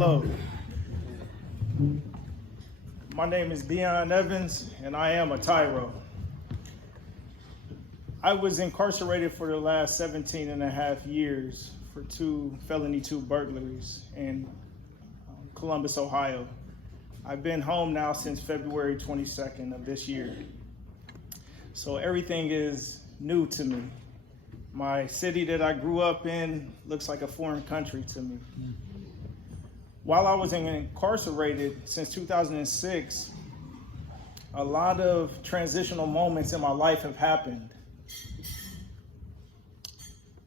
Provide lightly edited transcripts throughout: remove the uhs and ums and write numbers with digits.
hello. My name is Dion Evans, and I am a tyro. I was incarcerated for the last 17 and a half years for 2 burglaries in Columbus, Ohio. I've been home now since February 22nd of this year. So everything is new to me. My city that I grew up in looks like a foreign country to me. While I was incarcerated since 2006, a lot of transitional moments in my life have happened.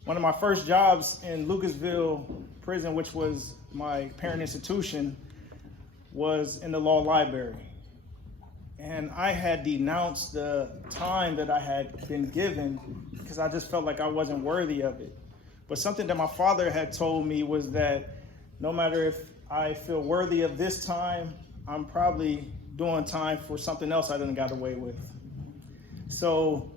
One of my first jobs in Lucasville prison, which was my parent institution, was in the law library. And I had denounced the time that I had been given because I just felt like I wasn't worthy of it. But something that my father had told me was that no matter if I feel worthy of this time, I'm probably doing time for something else I done got away with. So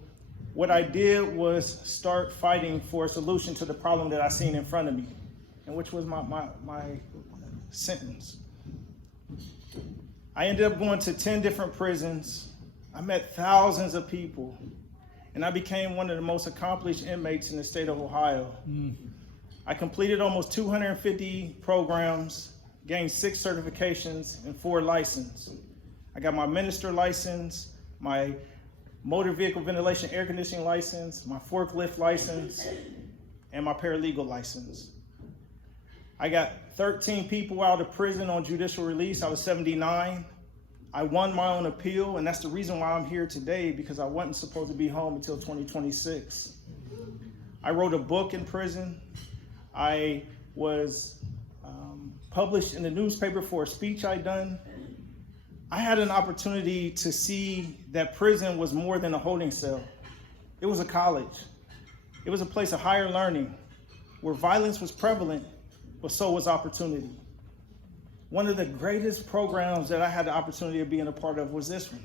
what I did was start fighting for a solution to the problem that I seen in front of me, and which was my sentence. I ended up going to 10 different prisons. I met thousands of people, and I became one of the most accomplished inmates in the state of Ohio. I completed almost 250 programs, gained 6 certifications and 4 licenses. I got my minister license, my motor vehicle ventilation air conditioning license, my forklift license, and my paralegal license. I got 13 people out of prison on judicial release. I was 79. I won my own appeal, and that's the reason why I'm here today, because I wasn't supposed to be home until 2026. I wrote a book in prison. I was published in the newspaper for a speech I done. I had an opportunity to see that prison was more than a holding cell. It was a college. It was a place of higher learning where violence was prevalent, but so was opportunity. One of the greatest programs that I had the opportunity of being a part of was this one.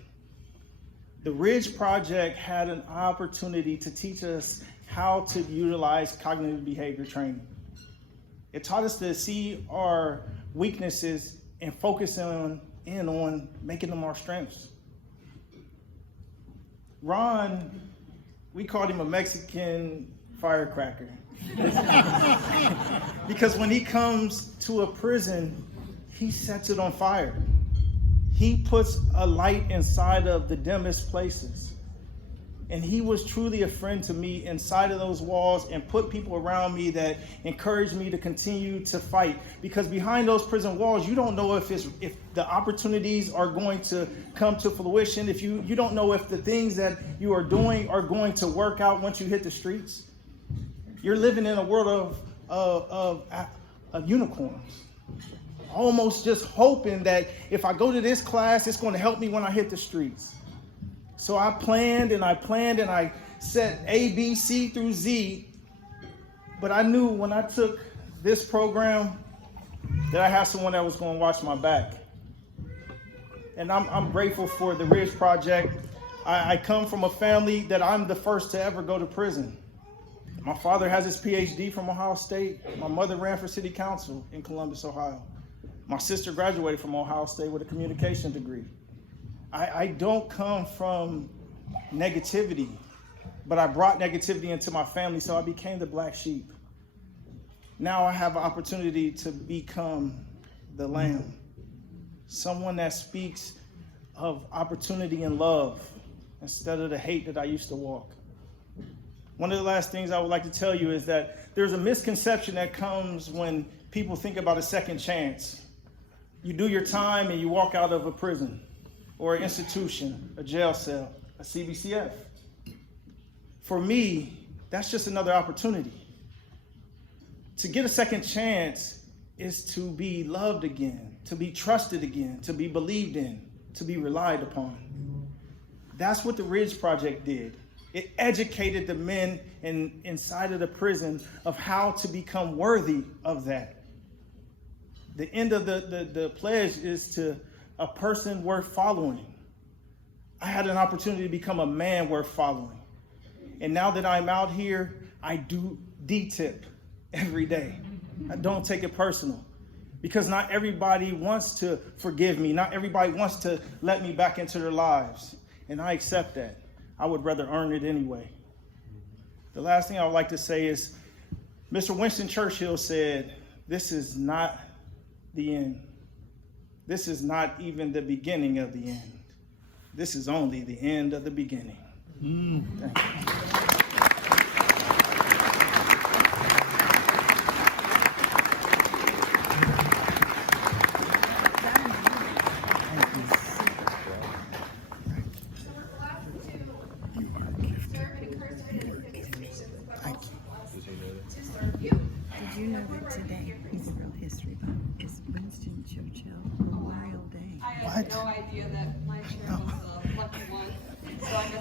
The Ridge Project had an opportunity to teach us how to utilize cognitive behavior training. It taught us to see our weaknesses and focus in on making them our strengths. Ron, we called him a Mexican firecracker. Because when he comes to a prison, he sets it on fire. He puts a light inside of the dimmest places. And he was truly a friend to me inside of those walls and put people around me that encouraged me to continue to fight. Because behind those prison walls, you don't know if the opportunities are going to come to fruition. If you don't know if the things that you are doing are going to work out once you hit the streets. You're living in a world of unicorns. Almost just hoping that if I go to this class, it's going to help me when I hit the streets. So I planned and I set A, B, C through Z. But I knew when I took this program that I had someone that was going to watch my back. And I'm grateful for the Ridge Project. I come from a family that I'm the first to ever go to prison. My father has his PhD from Ohio State. My mother ran for city council in Columbus, Ohio. My sister graduated from Ohio State with a communication degree. I don't come from negativity, but I brought negativity into my family, so I became the black sheep. Now I have an opportunity to become the lamb, someone that speaks of opportunity and love instead of the hate that I used to walk. One of the last things I would like to tell you is that there's a misconception that comes when people think about a second chance. You do your time and you walk out of a prison or an institution, a jail cell, a CBCF. For me, that's just another opportunity. To get a second chance is to be loved again, to be trusted again, to be believed in, to be relied upon. That's what the Ridge Project did. It educated the men inside of the prison of how to become worthy of that. The end of the pledge is to a person worth following. I had an opportunity to become a man worth following. And now that I'm out here, I do D-tip every day. I don't take it personal. Because not everybody wants to forgive me. Not everybody wants to let me back into their lives. And I accept that. I would rather earn it anyway. The last thing I would like to say is, Mr. Winston Churchill said, this is not the end. This is not even the beginning of the end. This is only the end of the beginning. Thank you. Did you know that today, he's a real history buff, is Winston Churchill Memorial Day? I had no idea that my chair was the lucky one. So I guess